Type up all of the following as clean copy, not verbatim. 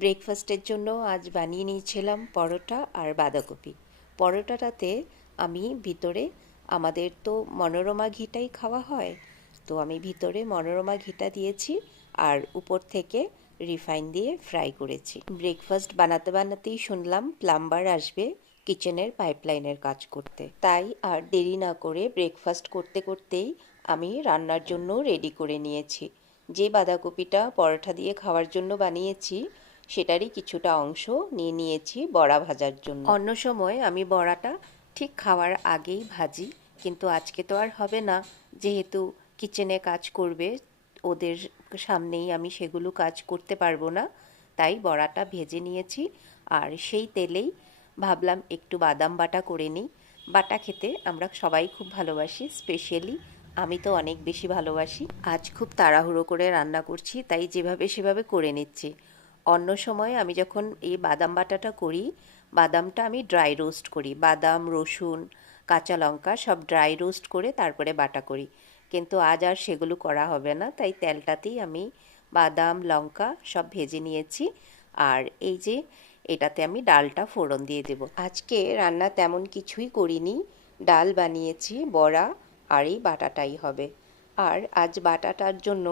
ব্রেকফাস্টের জন্য আজ বানিয়ে নিয়েছিলাম পরোটা আর বাঁধাকপি। পরোটাটাতে আমি ভিতরে, আমাদের তো মনোরমা ঘিটাই খাওয়া হয়, তো আমি ভিতরে মনোরমা ঘিটা দিয়েছি আর উপর থেকে রিফাইন দিয়ে ফ্রাই করেছি। ব্রেকফাস্ট বানাতে বানাতেই শুনলাম প্লাম্বার আসবে কিচেনের পাইপলাইনের কাজ করতে, তাই আর দেরি না করে ব্রেকফাস্ট করতে করতেই আমি রান্নার জন্য রেডি করে নিয়েছি। যে বাঁধাকপিটা পরোটা দিয়ে খাওয়ার জন্য বানিয়েছি সেটারই কিছুটা অংশ নিয়ে নিয়েছি বড়া ভাজার জন্য। অন্য সময় আমি বড়াটা ঠিক খাওয়ার আগেই ভাজি, কিন্তু আজকে তো আর হবে না, যেহেতু কিচেনে কাজ করবে, ওদের সামনেই আমি সেগুলো কাজ করতে পারবো না, তাই বড়াটা ভেজে নিয়েছি। আর সেই তেলেই ভাবলাম একটু বাদাম বাটা করে নিই। বাটা খেতে আমরা সবাই খুব ভালোবাসি, স্পেশালি আমি তো অনেক বেশি ভালোবাসি। আজ খুব তাড়াহুড়ো করে রান্না করছি, তাই যেভাবে সেভাবে করে নিচ্ছি। অন্য সময় আমি যখন এই বাদাম বাটাটা করি, বাদামটা আমি ড্রাই রোস্ট করি, বাদাম, রসুন, কাঁচা লঙ্কা সব ড্রাই রোস্ট করে তারপরে বাটা করি, কিন্তু আজ আর সেগুলো করা হবে না, তাই তেলটাতেই আমি বাদাম, লঙ্কা সব ভেজে নিয়েছি। আর এই যে এটাতে আমি ডালটা ফোড়ন দিয়ে দেব। আজকে রান্না তেমন কিছুই করিনি, ডাল বানিয়েছি, বড়া আর এই বাটাটাই হবে। আর আজ বাটাটার জন্য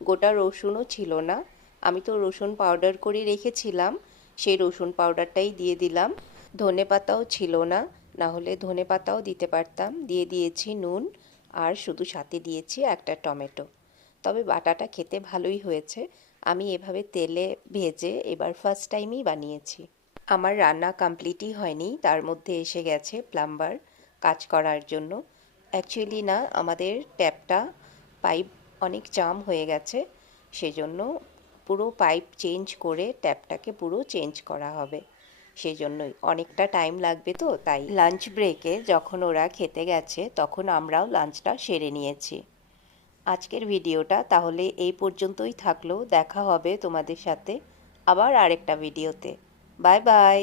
গোটা রসুনও ছিল না, আমি তো রসুন পাউডার করে রেখেছিলাম, সেই রসুন পাউডারটাই দিয়ে দিলাম। ধনেপাতাও ছিল না, না হলে ধনেপাতাও দিতে পারতাম। দিয়ে দিয়েছি নুন, আর শুধু সাথে দিয়েছি একটা টমেটো। তবে বাটাটা খেতে ভালোই হয়েছে, আমি এভাবে তেলে ভেজে এবার ফার্স্ট টাইমই বানিয়েছি। আমার রান্না কমপ্লিটই হয়নি, তার মধ্যে এসে গেছে প্লাম্বার কাজ করার জন্য। অ্যাকচুয়ালি না, আমাদের ট্যাপটা পাইপ অনেক জাম হয়ে গেছে, সেজন্য পুরো পাইপ চেঞ্জ করে ট্যাপটাকে পুরো চেঞ্জ করা হবে। সেই জন্যই অনেকটা টাইম লাগবে, তো তাই লাঞ্চ ব্রেকে যখন ওরা খেতে গেছে তখন আমরাও লাঞ্চটা সেরে নিয়েছি। আজকের ভিডিওটা তাহলে এই পর্যন্তই থাকলো, দেখা হবে তোমাদের সাথে আবার আরেকটা ভিডিওতে। Bye bye.